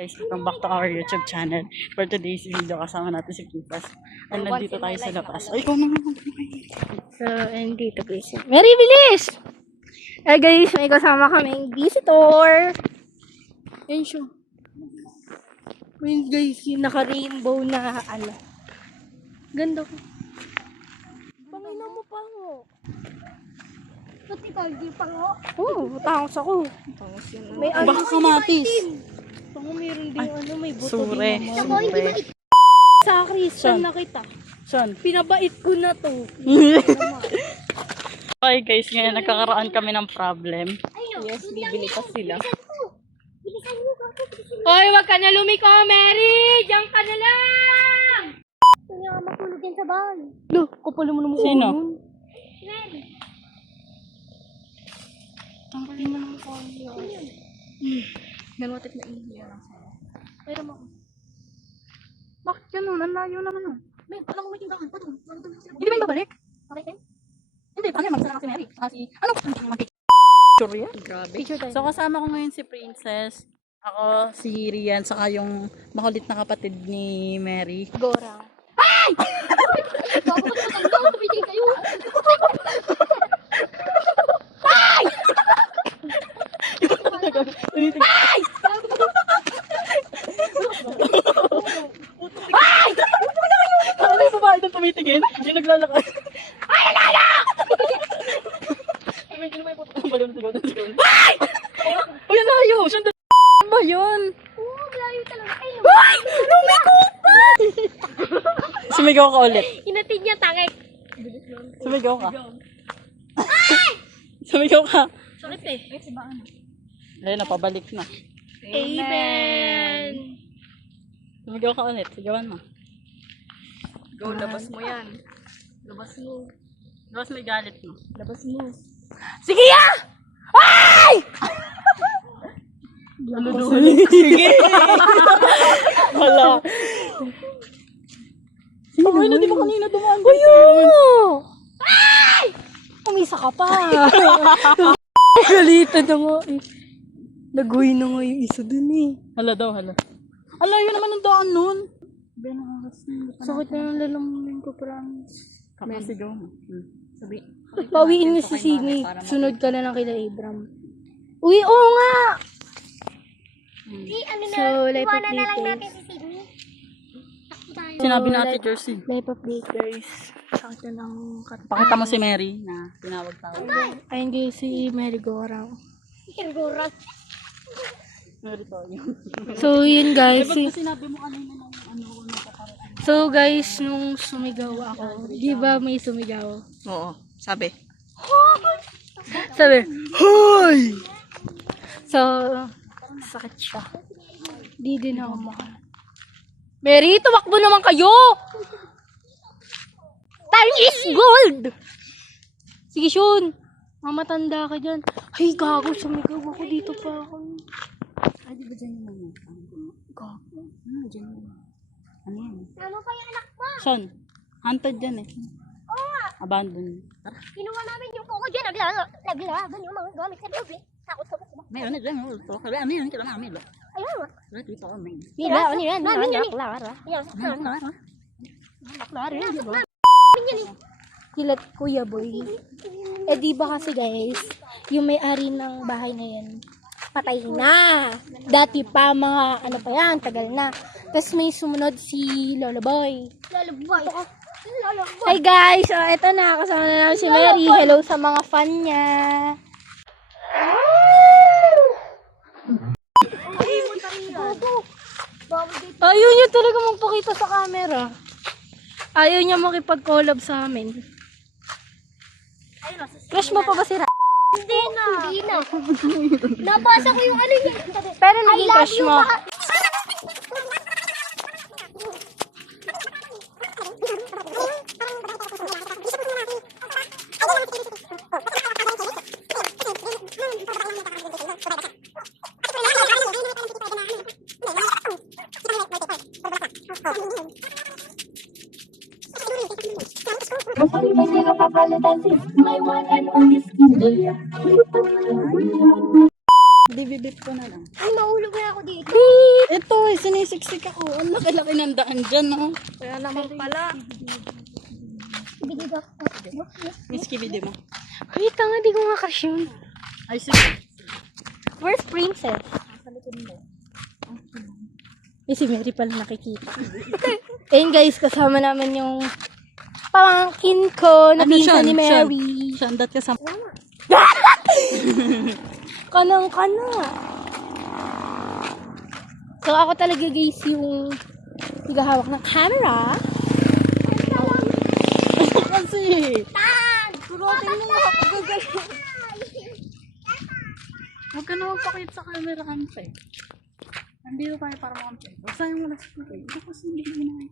Guys, welcome back to our YouTube channel. For today's video, kasama natin si Kipas. And nandito tayo sa labas. Ay, ikaw naman. So, and dito guys. Mary, bilis! Ay guys, may kasama kaming visitor. Yan siya. Ayun guys, yung naka-rainbow na ano. Ganda ko. Pangina mo pango. Pati kaldi pango? Oo, tangos ako. May ano. Baka kamatis. Pango meron din ano, may buto Sure. din naman. Sure. Sa Christian na kita. Saan? Pinabait ko na to. Okay guys, ngayon nagkakaroon kami ng problem. Yes, bibili pa sila. Hoy, wag ka na lumiko, Mary! Diyan ka na lang! Gusto niya matulog yan sa bahay. Lo, kapal mo naman. Sino? Mary. Tanggalin mo naman ko niya. Nalwatit na iya lang sa'yo. Pero mo. Bakit ganun? Ang layo naman nun. May, alam mo may tindahan pa doon. Hindi ba yung babalik? Okay, kayo? Hindi, paano yung magsasama si Mary? Kasi, ano? Sure yan? Grabe. Picture tayo. So kasama ko ngayon si Princess. Ako, si Rian, saka yung makulit na kapatid ni Mary. Gora. Bago ka matanda, tumitin kayo. Ano yung babae doon tumitingin? Yung naglalakad. Ay, nalala! Balon sigaw. Ay! Uy, ang layo! Sandali ba yun? Oo, malayo talaga. Ay, Ay! Lumiko pa! Sumigaw ka ulit. inatid niya tangik. Sumigaw ka. Sumigaw ka. Sakit eh. Ayun na, pabalik na. Amen. Sumigaw ka ulit. Sigawan mo. Go, labas mo yan. Labas mo. Tapos may galit mo. Labas mo. Sige ya! Ay! Sige! Wala. Ay, na di mo kanina dumaan dito. Ay! Umisa ka pa. Galitan na nga eh. Naghuwi na nga yung isa dun eh. Hala daw, hala. Ala, yun naman ang daan nun. Sakit na ng lalamunin ko, promise. Kakasigaw mo. Sabi. Pawiin mo si Sini. Sunod ka na lang kila Abram. Uy, oo nga! Di, ano na, So, life iwanan na lang update, natin si Sydney. Takbo tayo. Sinabi na Ate Jersey. Life update guys. Sakit na ng Pakita mo si Mary na tinawag tayo. ayun guys, si Mary Gora. Hirgurat. Mary tayo. So, yun guys. Ba't sinabi mo kanina ng ano nagkakaroon? So guys, nung sumigaw ako, di ba may sumigaw? Oo, sabi. Sabi, hoy! So, sakit siya. Di din ako maka. Mary, tumakbo naman kayo! Time is gold! Sige, Shun. Mamatanda ka dyan. Ay, gago, sumigaw ako dito pa ako. Ay, di ba dyan yung mga? Gago. Dyan yung ano yan? Ano pa yung anak mo? Son, hunted dyan eh. Oo nga. Abandoned. Kinuha namin yung kuko dyan. Naglaban yung mga gamit sa loob eh. Takot sa kuko. Meron na dyan. Kaya ano kita namin. Ayun nga. Dito kami. Kilat Kuya Boy. Eh di ba kasi guys, yung may-ari ng bahay na yan, patay na. Dati pa mga ano pa yan, tagal na. Tapos may sumunod si Lolo Boy. Lalabay. Lalabay. Hi guys, so eto na, kasama na namin si Mary. Hello sa mga fan niya. Ayaw niya talaga magpakita sa camera. Ayaw niya makipag-collab sa amin. Crush mo pa ba si Ra? Hindi na. Hindi na. Nabasa ko yung ano niya. Pero naging crush mo. Bibibip ko na lang. Ay, mahulog na ako ako dito. Ito, sinisiksik ako. Ang laki-laki ng daan dyan, no? Kaya naman pala. Bigay ako. Miss Kibidi mo. Ay, tanga, di ko makashoot. Ay, sige. Where's Princess? Eh, si Mary pala nakikita. Ayun guys, kasama namin yung pamangkin ko na Ano, pinsan Sean? ni Mary. Sean, dat ka sa... Kanang-kana. So, ako talaga guys yung nagahawak ng camera. Kasi... Surotin mo nga ako gagawin. Huwag ka na magpakita sa camera, Kampe. Nandito tayo para makampe. Basta yung wala sa camera. Ito kasi hindi mo na.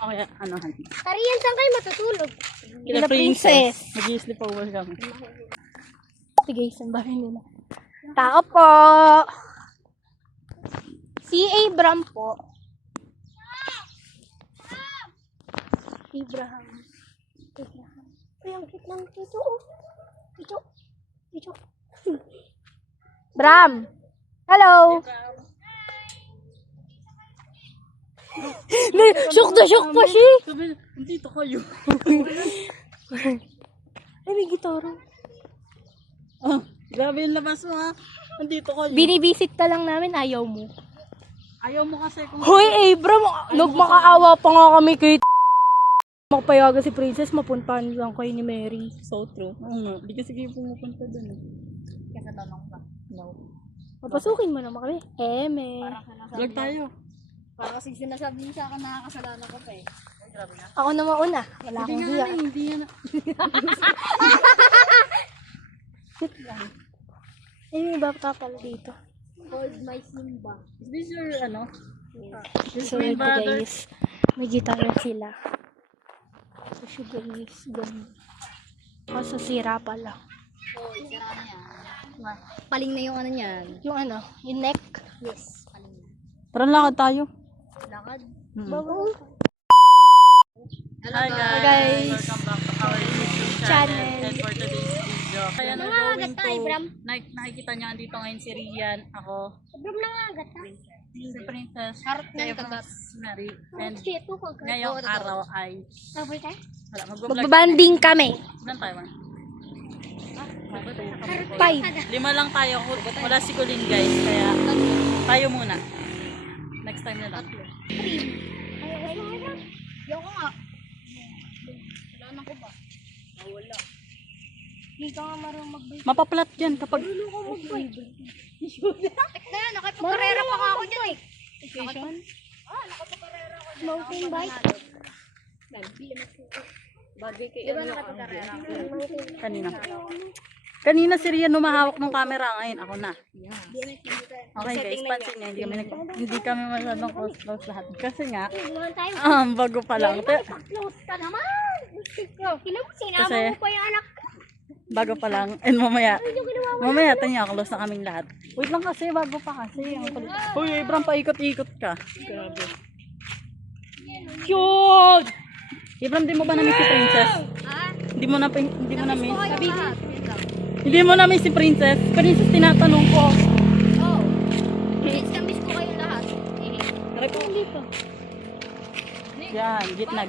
Okay, ano, Hanti? Kariyan, saan kayo matutulog? Kila Princess. Mag-i-sleep over kami. Ito guys, ang bahay nila. Tao po. Si Abraham po. Abraham. Ay, ang cute lang dito. Oh. Dito. Dito. Bram. Hello. Shock na shock pa siya. Sabi, nandito kayo. Ay, may gitara. Ah, grabe yung labas mo, ha? Nandito kayo. Binibisit ka lang namin, ayaw mo. Ayaw mo kasi kung... Hoy, Abram, nagmakaawa pa nga kami kay makapayagan si Princess, mapuntahan lang kayo ni Mary. So true. Oo nga. Di kasi kayo pumupunta dun, eh. Kasi tanong ba? No. Papasukin mo naman kami. Eme. Vlog tayo. Para kasi sinasabi niya sa akin nakakasalanan ko pa eh. Grabe nga. Ako na mauna. Wala Hindi akong nga hiya. na, hindi nga na. Ay, may bata pala dito. Hold my Simba. Is this your, ano? So, ito guys. May gitara sila. So, guys, ganun. Kaso sira pala. Oo, isira na yan. Paling na yung ano niyan. Yung ano, yung neck. Yes, paling na. Tara, lakad tayo. Lakad. Bago. Hi guys. Welcome back to our YouTube channel. Channel. And for today's video, kaya na going tayo, Bram. to... Nakikita niyo andito ngayon si Rian, ako, Sobrang nangagat ha. si Princess, Harap si ng Evans, kagat. Mary, and Shit, ko kagat. ngayong araw ay... Sabay tayo? Wala, mag-vlog. Magbabanding kami. Ilan tayo, man? 5. 5 lang tayo. Wala si Colin, guys. Kaya tayo muna. Next time na lang. Yung ko nga. Kasalanan ko ba? Wala. Hindi ka nga marunong mag-break. Mapaplat yan kapag... Tek na yan, nakipagkarera pa nga ako dyan eh. Vacation? Mountain bike. Di ba nakipagkarera ako? Kanina. Kanina si Rian numahawak ng camera. Ngayon ako na. Okay guys, pansin niyo. Hindi kami masyadong close lahat. Kasi nga, Iwan tayo. bago pa lang. Close ka naman. Sinama Kasi- mo pa yung anak. Bago pa lang. And mamaya tayo close na kaming lahat. Wait lang kasi, bago pa kasi. Uy, Abraham, paikot-ikot ka. Grabe. Cute! Abraham, di mo ba na-miss si Princess? Hindi mo na-miss? Hindi mo na-miss si Princess? Princess, tinatanong ko. Oh. Miss ko kayo lahat. Tara ko. Yan, gitna.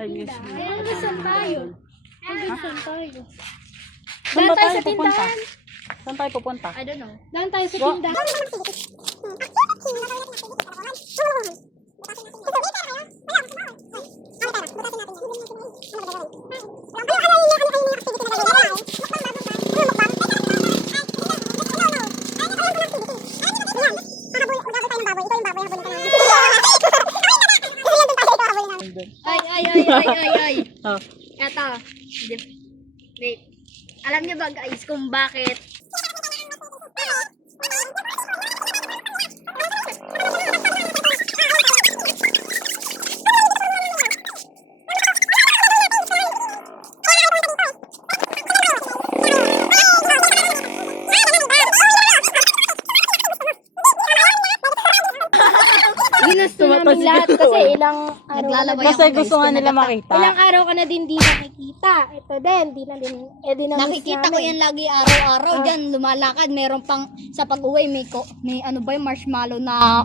Ay, yes. Saan tayo? Saan tayo? Saan ba tayo tayo sa pupunta? tindahan. Saan tayo pupunta? I don't know. Daan tayo sa tindahan. Ay. Oh. Eto. Wait. Alam niyo ba guys kung bakit kaming lahat kasi ilang araw ka na, Naglalabay Kasi ako, guys. gusto nga nila makita. ilang araw ka na din di nakikita. Ito din, di na din, di na miss Nakikita ko namin. yan lagi araw-araw dyan, lumalakad. Meron pang, sa pag-uwi, may ano ba yung marshmallow na,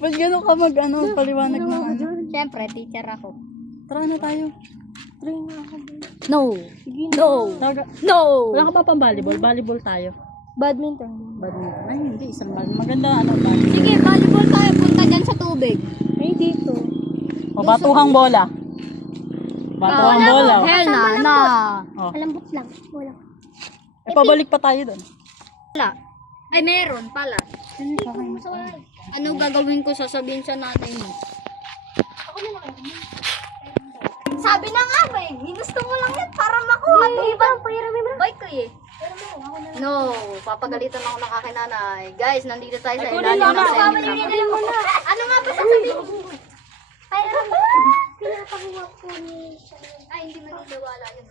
Ba't gano'n ka paliwanag ng ano? Siyempre, teacher ako. Tara na tayo. No. No. No. Wala ka pa pang volleyball? Volleyball tayo. Badminton. Badminton. Ay, hindi. Isang maganda volleyball. Sige, volleyball tayo. Punta dyan sa tubig. Ay, dito. O, batuhang bola. Batuhang bola. Hell na. Oh. Malambot lang. Wala. Eh, pabalik pa tayo doon. Wala. Ay, meron pala. Ano gagawin ko? Sasabihin sa nanay mo. Sabi na nga ba eh. Ginusto mo lang yan para makuha. Bike ko eh. No, papagalitan ako ng aking nanay. Guys, nandito tayo sa ilalim ng seminar. Ano nga ba sasabihin mo? Ay, ano ba? Pinapakuha ko ni... Ay, hindi maniniwala yun.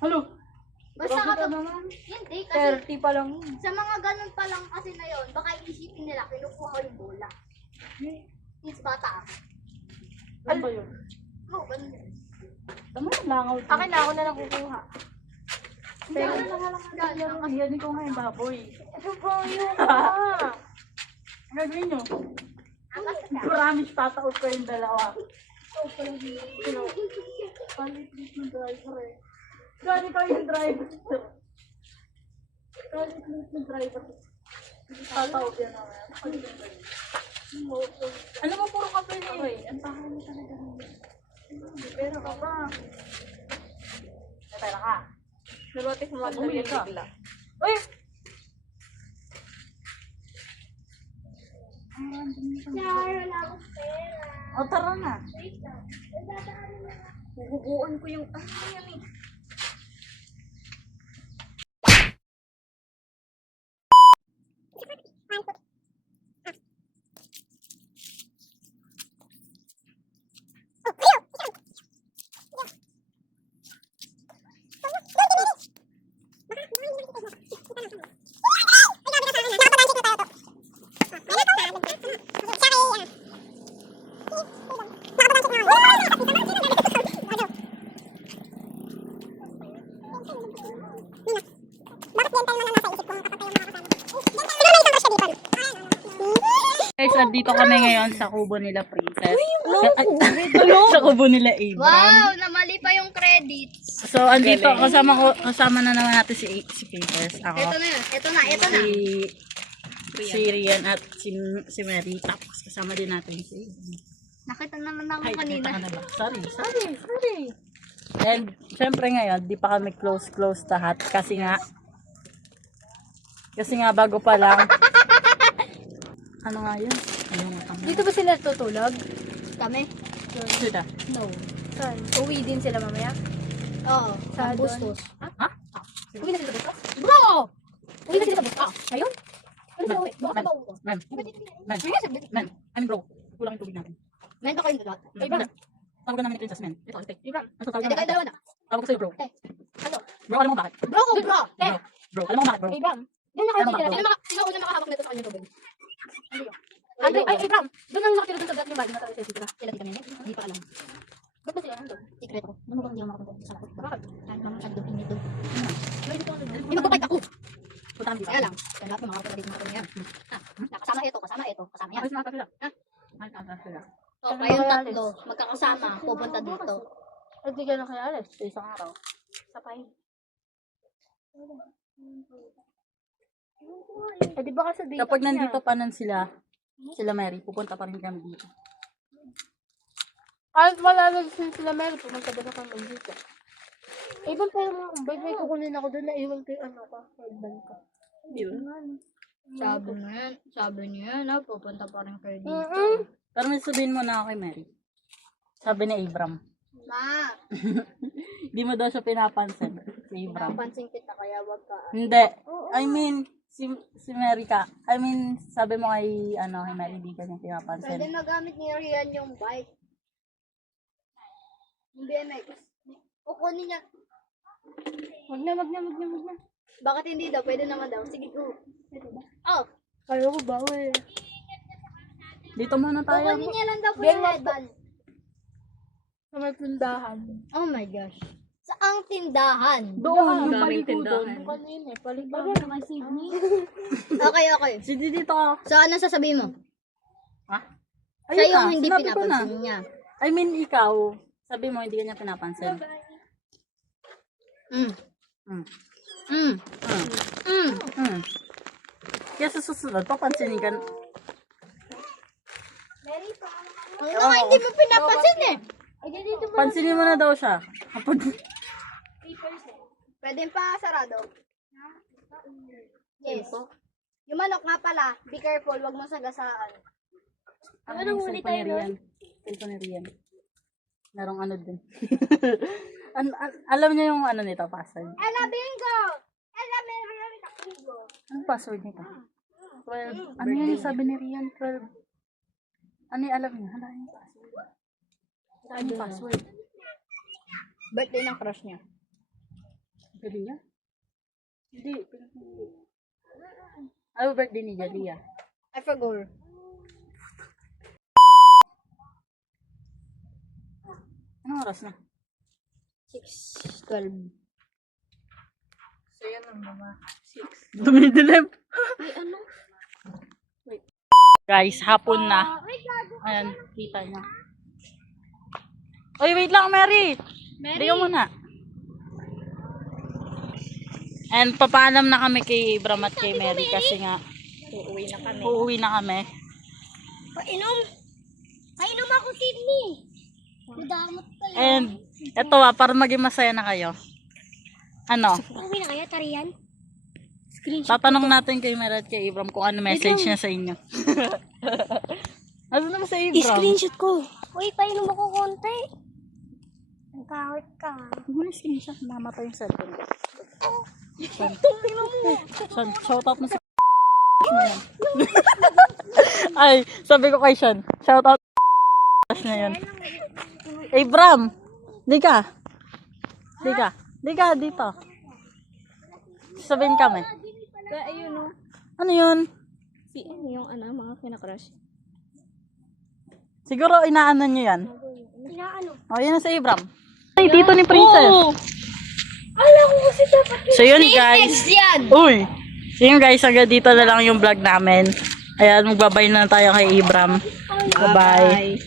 Halo. Basta kapag... Hindi, kasi 30 pa lang. sa mga ganun pa lang kasi na yun, baka isipin nila kinukuha ko yung bola. Since bata ako. Ano ba yun? Oo, ganun yun. Tama yung langaw. Akin na ako na lang kukuha. Pero yan ko nga yung baboy. Ano ba yun? Ang gagawin nyo? Promise, tataot ko yung dalawa. Palit-lit ng driver eh. Gani ko yung driver. Palit-lit ng driver. Tataot yan ako. Ano mo, puro kape na eh. Ang tahan mo talaga. Pero ka ba? Pera ka. Nabatik mo Uwi ka. Uy! O, tara na. Huhuguan ko yung... Ano yan eh? Guys, dito kami ngayon sa kubo nila Princess. Sa kubo nila Abram. Wow! Namali pa yung credits. So, andito kasama na naman natin si Princess. Ako. Ito na yun. Ito na. Si Rian at si Mary. Tapos kasama din natin si Nakita naman ako Ay, kanina. kita ka na ba? Sorry. And, syempre ngayon, di pa kami close lahat. Kasi nga, bago pa lang. Ano nga yun? Dito ba sila tutulog? Kami? Sila. No. Saan? Uwi din sila mamaya? Oo. Sa doon? Bustos. Ha? Uwi na sila sa bustos? Bro! Uwi na sila sa bustos? Ngayon? Ano sila uwi? Bakit ba uwi? Men, I'm bro. Kulang yung tubig natin. Mento kayo dalawa. Ay, ba? Tawagan namin ni Princess, men. Ito, ate. Ibang. Ano tawag Hindi kayo dalawa na. Tawag ko sa'yo, bro. Ano? Bro, alam mo bakit? Bro ko, bro! Bro, alam mo bakit, bro? Ibang. Doon na kayo Ano ba, titira. bro? Sino una makahawak nito sa kanyang tubig? Ay, Ibang. Doon ang nakatira dun sa ba't yung bag na tayo sa titira. Sila di kami. Hindi pa alam. Ba't ba sila nandun? Secret ko. Ano bang hindi ako makapunta sa lakot? Bakit? Kahit naman siya dupin nito. May dito ako Hindi magpapayt ako. Punta kami Kaya lang. Kaya lahat ng mga kapatid dito na yan. Kasama ito, kasama yan. Ayos na ata sila. Ayos na ata sila. So, kayong tatlo, magkakasama, pupunta dito. At di ka na kaya alis. Sa isang araw. Sapay. Eh, di ba kasi dito? Kapag nandito pa nan sila Mary, pupunta pa rin kami dito. Kahit wala na sila meron, pumunta ba na kami dito? Eh, ibang pero mga kumbay, may kukunin ako doon na iwan ko yung ano ka, headband ka. Sabi niya yan, pupunta pa rin kayo dito. Pero may sabihin mo na ako kay Mary. Sabi ni Abram. Ma, Di mo daw siya pinapansin. Si Abram. napansin kita kaya wag ka. Hindi. I mean, si Mary ka. I mean, sabi mo kay Mary, di ka niya Pwede pinapansin. nagamit ni Rian yung bike. Yung BMX. Kukunin niya. Wag na. Bakit hindi daw? Pwede naman daw. Sige, go. Oh, Ayaw ko bawi. Dito muna tayo. Kukunin niya lang daw po yung headband. Sa may tindahan. Oh my gosh. Saang tindahan? Doon, yung Daming paliko doon. tindahan. Mukha na yun eh, paliko. Okay, okay. Sige dito ka. So, ano sasabihin mo? Ha? Siya Ayun yung na, hindi sinabi ko na. pinapansin niya. I mean, ikaw. Sabi mo, hindi ka niya pinapansin. Mm. Mm. Mm. Mm. Mm. Mm. Kaya sa susunod, papansinin ka. Ano nga hindi mo pinapansin eh? Pansinin mo na daw siya. Kapag... Pwede pa sarado. Yes. Yung manok nga pala, be careful, wag mo sagasaan. Ano huli tayo nun? Cellphone ni Rian. Larong ano din. Alam niya yung ano nito, password. Ella bingo! Ella bingo! Anong password nito? 12. Ano yan yung sabi ni Rian? 12. Ano yung alam niya? Hala yung password. Ano yung password? Birthday ng crush niya. Galing niya? Hindi. Ano birthday ni Jalia? I forgot. Anong oras na? 6:12. So yan ang mga 6. Dumidilim. Wait. Guys, hapon na. Ayan, kita niya. Oy, wait lang, Mary. Mary. Ka muna. And papaalam na kami kay Ibram at kay Mary kasi nga uuwi na kami. Painom. Painom ako, Sydney. Madamot pa yun. And eto para maging masaya na kayo. Ano? Uwi na kaya, tariyan? Tatanong natin kay Mary at kay Ibram kung ano message niya sa inyo. Ano naman sa Ibram? I-screenshot ko. Uy, painom ako konti. Ang kahit ka. Huwag mo na screenshot. Mamatay yung cellphone ko. Son, shoutout mo sa na yan. Ay, sabi ko kay Sean, shoutout na yan. Ibram, di ka. Di ka dito. Sabihin kami. Ayun o. Ano yun? Si yung mga kinakrush. Siguro inaano nyo yan. Inaano? O, yan na sa Ibram. Ay, dito ni Princess. Alam ko kasi dapat So yun guys. Uy. So yun guys, hanggang dito na lang yung vlog namin. Ayan, magbabay na tayo kay Ibram. Bye-bye.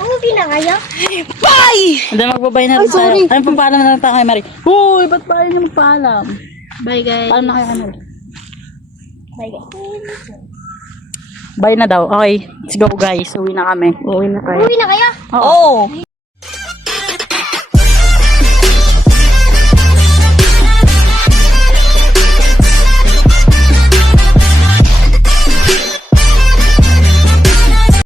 uwi na kaya? Hindi, magbabay na rin tayo. Ay, papaalam na lang tayo kay Marie. Uy, ba't pa rin yung magpaalam? Bye guys. Paalam na kayo kay Marie. Bye guys. Bye na daw. Okay, let's go guys. Uwi na kami. Uwi na tayo. Uwi na kaya? Oo.